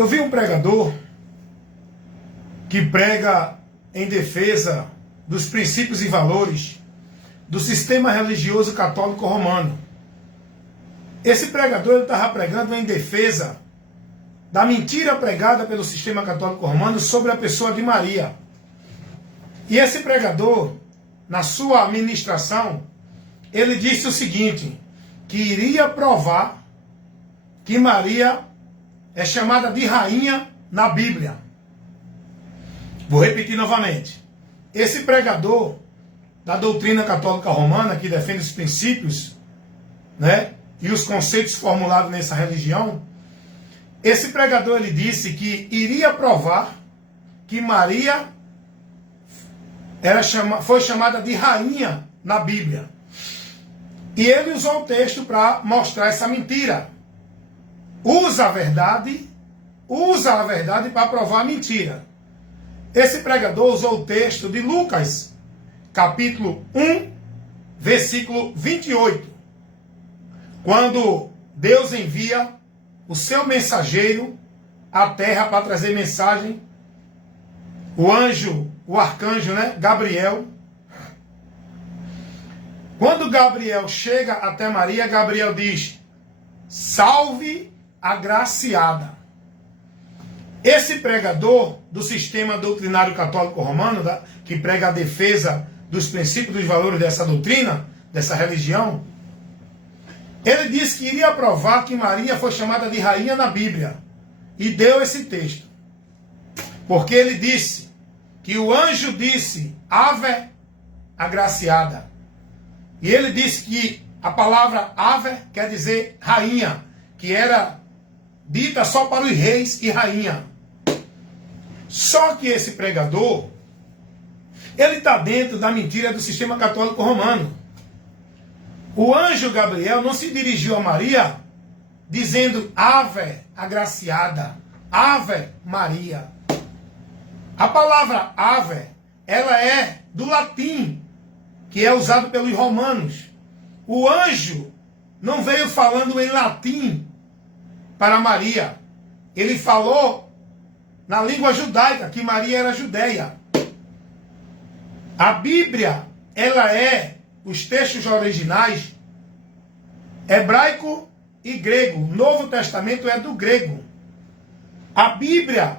Eu vi um pregador que prega em defesa dos princípios e valores do sistema religioso católico romano. Esse pregador estava pregando em defesa da mentira pregada pelo sistema católico romano sobre a pessoa de Maria. E esse pregador, na sua ministração, ele disse o seguinte, que iria provar que Maria é chamada de rainha na Bíblia. Vou repetir novamente. Esse pregador da doutrina católica romana, que defende os princípios, né, e os conceitos formulados nessa religião, esse pregador ele disse que iria provar que Maria foi chamada de rainha na Bíblia. E ele usou o texto para mostrar essa mentira. Usa a verdade para provar a mentira. Esse pregador usou o texto de Lucas, capítulo 1, versículo 28. Quando Deus envia o seu mensageiro à terra para trazer mensagem, o arcanjo, né, Gabriel. Quando Gabriel chega até Maria, Gabriel diz, salve agraciada. Esse pregador do sistema doutrinário católico romano, que prega a defesa dos princípios e dos valores dessa doutrina, dessa religião, ele disse que iria provar que Maria foi chamada de rainha na Bíblia. E deu esse texto. Porque ele disse que o anjo disse, ave agraciada. E ele disse que a palavra ave quer dizer rainha, que era dita só para os reis e rainha. Só que esse pregador, ele está dentro da mentira do sistema católico romano. O anjo Gabriel não se dirigiu a Maria dizendo ave agraciada, ave Maria. A palavra ave, ela é do latim, que é usado pelos romanos. O anjo não veio falando em latim para Maria. Ele falou na língua judaica, que Maria era judeia. A Bíblia, ela é, os textos originais, hebraico e grego. O Novo Testamento é do grego. A Bíblia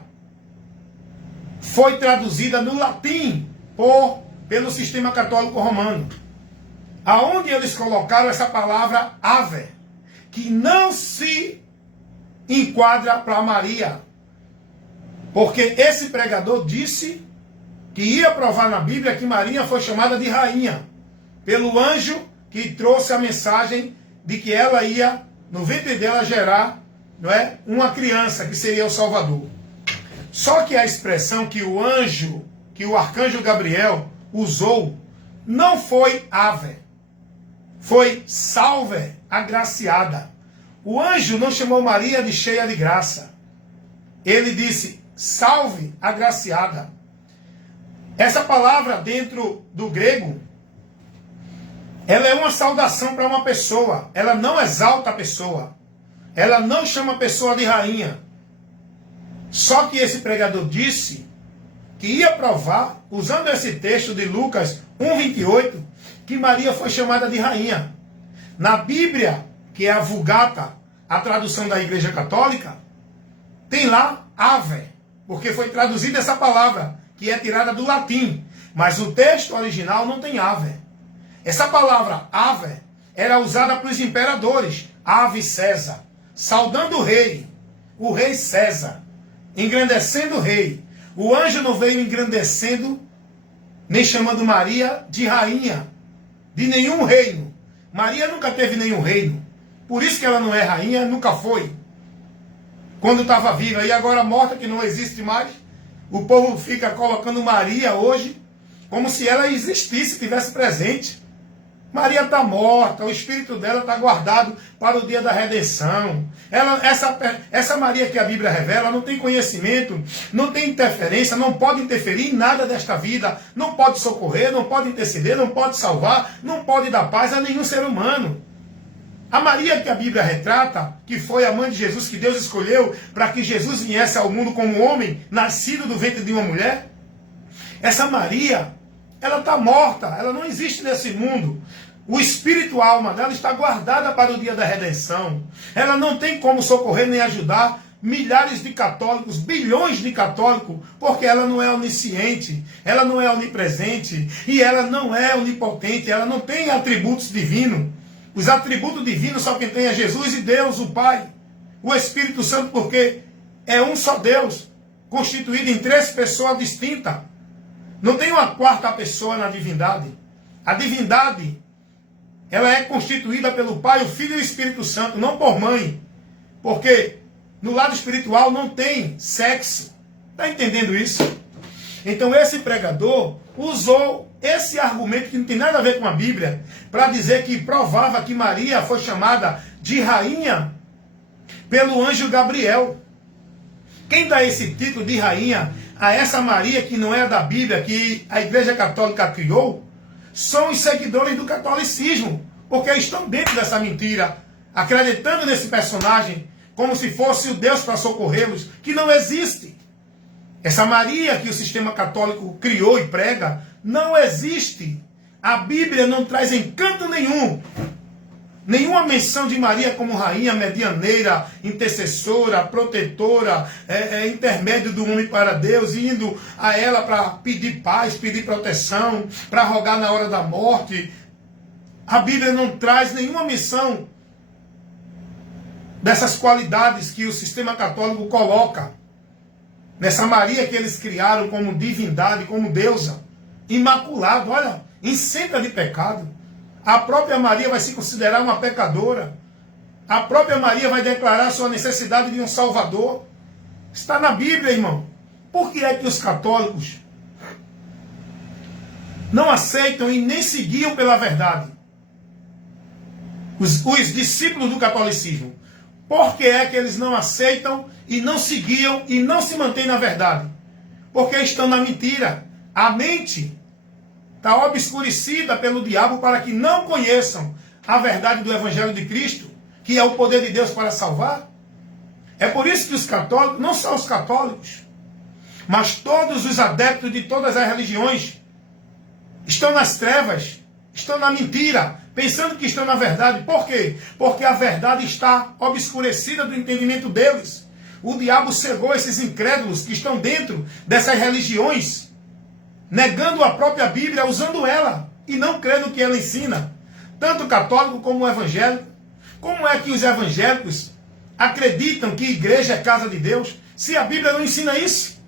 foi traduzida no latim pelo sistema católico romano. Aonde eles colocaram essa palavra ave, que não se enquadra para Maria. Porque esse pregador disse que ia provar na Bíblia que Maria foi chamada de rainha, pelo anjo que trouxe a mensagem de que ela ia, no ventre dela, gerar, não é, uma criança, que seria o Salvador. Só que a expressão que o arcanjo Gabriel usou, não foi ave, foi salve agraciada. O anjo não chamou Maria de cheia de graça. Ele disse, salve agraciada. Essa palavra dentro do grego, ela é uma saudação para uma pessoa. Ela não exalta a pessoa. Ela não chama a pessoa de rainha. Só que esse pregador disse que ia provar, usando esse texto de Lucas 1:28, que Maria foi chamada de rainha. Na Bíblia, que é a Vulgata, a tradução da Igreja Católica, tem lá ave, porque foi traduzida essa palavra, que é tirada do latim. Mas o texto original não tem ave. Essa palavra ave era usada para os imperadores, ave César, saudando o rei César, engrandecendo o rei. O anjo não veio engrandecendo, nem chamando Maria de rainha de nenhum reino. Maria nunca teve nenhum reino. Por isso que ela não é rainha, nunca foi. Quando estava viva, e agora morta, que não existe mais, o povo fica colocando Maria hoje como se ela existisse, estivesse presente. Maria está morta, o espírito dela está guardado para o dia da redenção. Essa Maria que a Bíblia revela não tem conhecimento, não tem interferência, não pode interferir em nada desta vida, não pode socorrer, não pode interceder, não pode salvar, não pode dar paz a nenhum ser humano. A Maria que a Bíblia retrata, que foi a mãe de Jesus, que Deus escolheu para que Jesus viesse ao mundo como homem, nascido do ventre de uma mulher. Essa Maria, ela está morta, ela não existe nesse mundo. O espírito, a alma dela está guardada para o dia da redenção. Ela não tem como socorrer nem ajudar milhares de católicos, bilhões de católicos, porque ela não é onisciente, ela não é onipresente, e ela não é onipotente, ela não tem atributos divinos. Os atributos divinos só quem tem é Jesus e Deus, o Pai. O Espírito Santo, porque é um só Deus, constituído em 3 pessoas distintas. Não tem uma 4ª pessoa na divindade. A divindade, ela é constituída pelo Pai, o Filho e o Espírito Santo, não por mãe. Porque no lado espiritual não tem sexo. Está entendendo isso? Então esse pregador usou esse argumento que não tem nada a ver com a Bíblia, para dizer que provava que Maria foi chamada de rainha pelo anjo Gabriel. Quem dá esse título de rainha a essa Maria que não é da Bíblia, que a Igreja Católica criou, são os seguidores do catolicismo, porque estão dentro dessa mentira, acreditando nesse personagem como se fosse o Deus para socorrê-los, que não existe. Essa Maria que o sistema católico criou e prega, não existe. A Bíblia não traz encanto nenhum. Nenhuma menção de Maria como rainha, medianeira, intercessora, protetora, intermédio do homem para Deus, indo a ela para pedir paz, pedir proteção, para rogar na hora da morte. A Bíblia não traz nenhuma menção dessas qualidades que o sistema católico coloca nessa Maria que eles criaram como divindade, como deusa, imaculada, olha, isenta de pecado. A própria Maria vai se considerar uma pecadora. A própria Maria vai declarar sua necessidade de um Salvador. Está na Bíblia, irmão. Por que é que os católicos não aceitam e nem seguiam pela verdade? Os discípulos do catolicismo. Por que é que eles não aceitam e não seguiam e não se mantêm na verdade? Porque estão na mentira. A mente está obscurecida pelo diabo para que não conheçam a verdade do Evangelho de Cristo, que é o poder de Deus para salvar. É por isso que os católicos, não só os católicos, mas todos os adeptos de todas as religiões, estão nas trevas, estão na mentira, pensando que estão na verdade. Por quê? Porque a verdade está obscurecida do entendimento deles. O diabo cegou esses incrédulos que estão dentro dessas religiões, negando a própria Bíblia, usando ela, e não crendo no que ela ensina. Tanto o católico como o evangélico. Como é que os evangélicos acreditam que igreja é casa de Deus, se a Bíblia não ensina isso?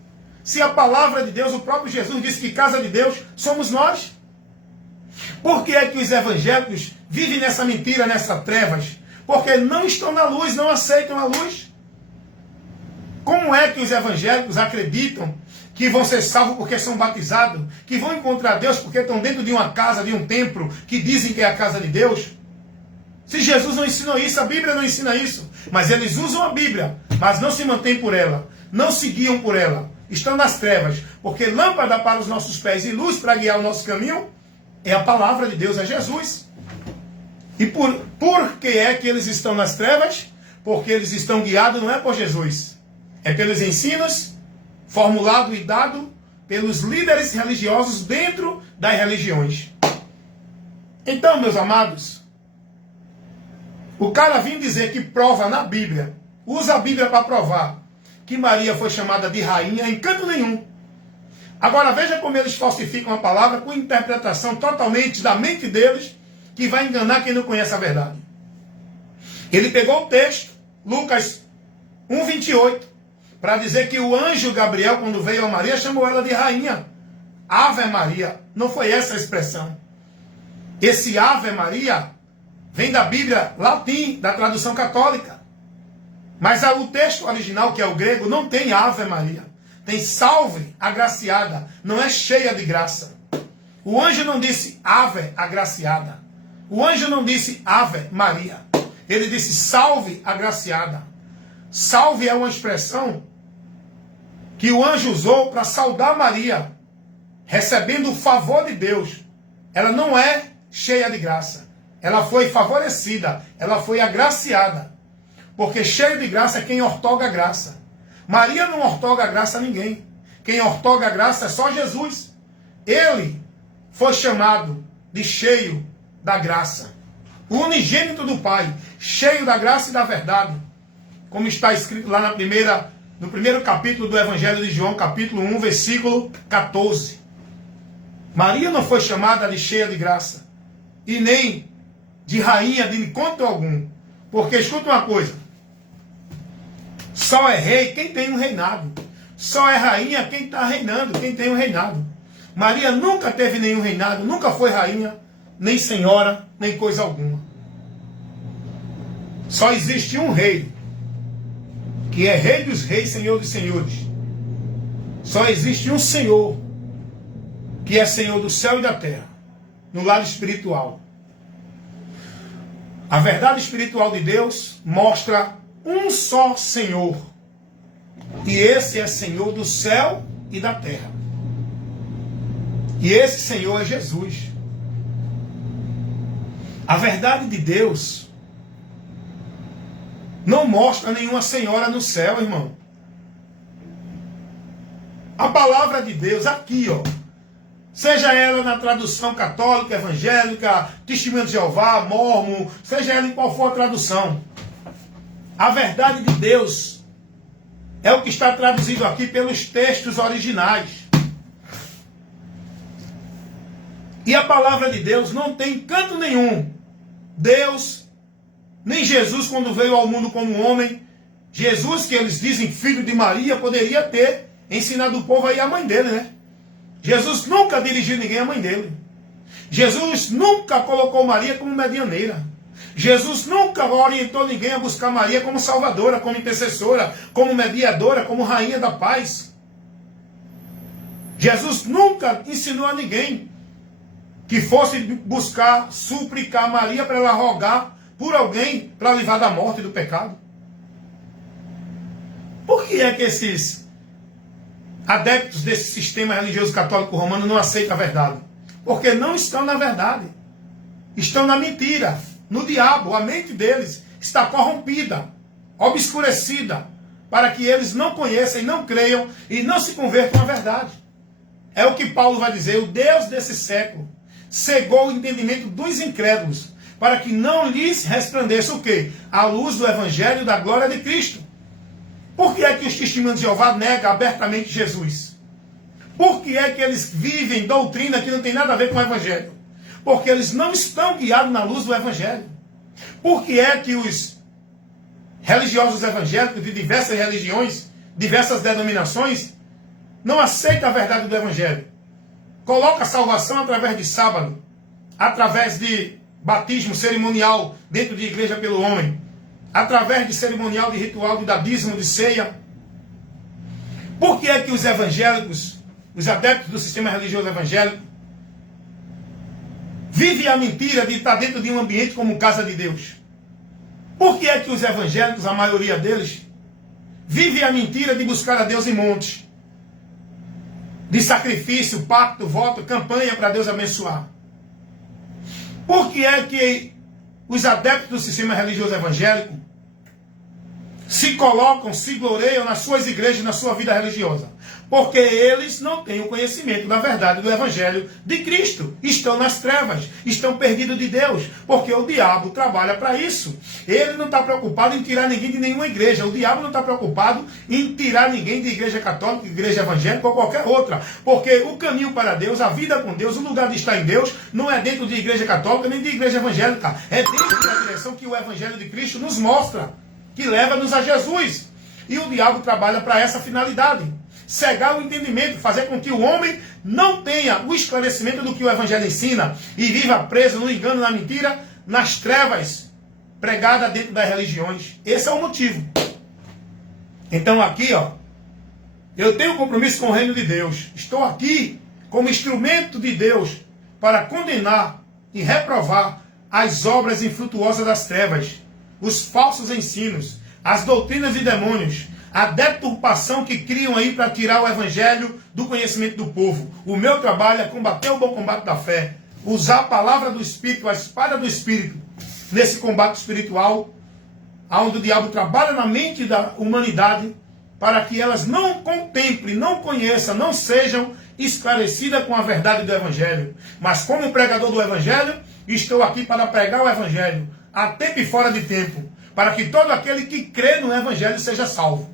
Se a palavra de Deus, o próprio Jesus disse que casa de Deus somos nós. Por que é que os evangélicos vivem nessa mentira, nessas trevas? Porque não estão na luz, não aceitam a luz. Como é que os evangélicos acreditam que vão ser salvos porque são batizados, que vão encontrar Deus porque estão dentro de uma casa, de um templo, que dizem que é a casa de Deus? Se Jesus não ensinou isso, a Bíblia não ensina isso. Mas eles usam a Bíblia, mas não se mantêm por ela, não se guiam por ela. Estão nas trevas, porque lâmpada para os nossos pés e luz para guiar o nosso caminho é a palavra de Deus, é Jesus. E por que é que eles estão nas trevas? Porque eles estão guiados não é por Jesus, é pelos ensinos formulado e dado pelos líderes religiosos dentro das religiões. Então, meus amados, o cara vem dizer que prova na Bíblia, usa a Bíblia para provar que Maria foi chamada de rainha em canto nenhum. Agora veja como eles falsificam a palavra com interpretação totalmente da mente deles, que vai enganar quem não conhece a verdade. Ele pegou o texto, Lucas 1:28, para dizer que o anjo Gabriel, quando veio a Maria, chamou ela de rainha. Ave Maria. Não foi essa a expressão. Esse Ave Maria vem da Bíblia latim, da tradução católica. Mas o texto original, que é o grego, não tem Ave Maria. Tem salve agraciada. Não é cheia de graça. O anjo não disse Ave agraciada. O anjo não disse Ave Maria. Ele disse salve agraciada. Salve é uma expressão que o anjo usou para saudar Maria, recebendo o favor de Deus. Ela não é cheia de graça. ela foi favorecida, ela foi agraciada. Porque cheio de graça é quem ortoga a graça. Maria não ortoga a graça a ninguém. Quem ortoga a graça é só Jesus. Ele foi chamado de cheio da graça. O unigênito do Pai, cheio da graça e da verdade. Como está escrito lá no primeiro capítulo do Evangelho de João, capítulo 1, versículo 14. Maria não foi chamada de cheia de graça. E nem de rainha de encontro algum. Porque, escuta uma coisa. Só é rei quem tem um reinado. Só é rainha quem está reinando, quem tem um reinado. Maria nunca teve nenhum reinado, nunca foi rainha, nem senhora, nem coisa alguma. Só existe um rei, que é rei dos reis, senhor dos senhores. Só existe um Senhor, que é Senhor do céu e da terra, no lado espiritual. A verdade espiritual de Deus mostra um só Senhor. E esse é Senhor do céu e da terra. E esse Senhor é Jesus. A verdade de Deus não mostra nenhuma senhora no céu, irmão. A palavra de Deus aqui, ó, seja ela na tradução católica, evangélica, Testemunho de Jeová, Mórmon, seja ela em qual for a tradução, a verdade de Deus é o que está traduzido aqui pelos textos originais. E a palavra de Deus não tem canto nenhum. Deus, nem Jesus, quando veio ao mundo como homem, Jesus, que eles dizem filho de Maria, poderia ter ensinado o povo aí a mãe dele, né? Jesus nunca dirigiu ninguém à mãe dele. Jesus nunca colocou Maria como medianeira. Jesus nunca orientou ninguém a buscar Maria como salvadora, como intercessora, como mediadora, como rainha da paz. Jesus nunca ensinou a ninguém que fosse buscar, suplicar Maria para ela rogar por alguém para livrar da morte e do pecado. Por que é que esses adeptos desse sistema religioso católico romano não aceitam a verdade? Porque não estão na verdade. Estão na mentira, no diabo. A mente deles está corrompida, obscurecida, para que eles não conheçam e não creiam e não se convertam à verdade. É o que Paulo vai dizer: o Deus desse século cegou o entendimento dos incrédulos, para que não lhes resplandeça o quê? A luz do Evangelho da glória de Cristo. Por que é que os testemunhos de Jeová negam abertamente Jesus? Por que é que eles vivem doutrina que não tem nada a ver com o Evangelho? Porque eles não estão guiados na luz do Evangelho. Por que é que os religiosos evangélicos de diversas religiões, diversas denominações, não aceitam a verdade do Evangelho? Coloca a salvação através de sábado, através de batismo cerimonial dentro de igreja pelo homem, através de cerimonial de ritual de dadismo, de ceia. Por que é que os evangélicos, os adeptos do sistema religioso evangélico, vivem a mentira de estar dentro de um ambiente como casa de Deus? Por que é que os evangélicos, a maioria deles, vivem a mentira de buscar a Deus em montes, de sacrifício, pacto, voto, campanha para Deus abençoar? Por que é que os adeptos do sistema religioso evangélico se colocam, se gloriam nas suas igrejas, na sua vida religiosa? Porque eles não têm o conhecimento da verdade do Evangelho de Cristo. Estão nas trevas, estão perdidos de Deus, porque o diabo trabalha para isso. Ele não está preocupado em tirar ninguém de nenhuma igreja. O diabo não está preocupado em tirar ninguém de igreja católica, igreja evangélica ou qualquer outra. Porque o caminho para Deus, a vida com Deus, o lugar de estar em Deus, não é dentro de igreja católica nem de igreja evangélica. É dentro da direção que o Evangelho de Cristo nos mostra, que leva-nos a Jesus. E o diabo trabalha para essa finalidade: cegar o entendimento, fazer com que o homem não tenha o esclarecimento do que o Evangelho ensina e viva preso no engano, na mentira, nas trevas pregada dentro das religiões. Esse é o motivo. Então aqui, ó, eu tenho compromisso com o reino de Deus. Estou aqui como instrumento de Deus para condenar e reprovar as obras infrutuosas das trevas, os falsos ensinos, as doutrinas de demônios, a deturpação que criam aí para tirar o Evangelho do conhecimento do povo. O meu trabalho é combater o bom combate da fé, usar a palavra do Espírito, a espada do Espírito, nesse combate espiritual, onde o diabo trabalha na mente da humanidade, para que elas não contemplem, não conheçam, não sejam esclarecidas com a verdade do Evangelho. Mas como pregador do Evangelho, estou aqui para pregar o Evangelho, a tempo e fora de tempo, para que todo aquele que crê no Evangelho seja salvo.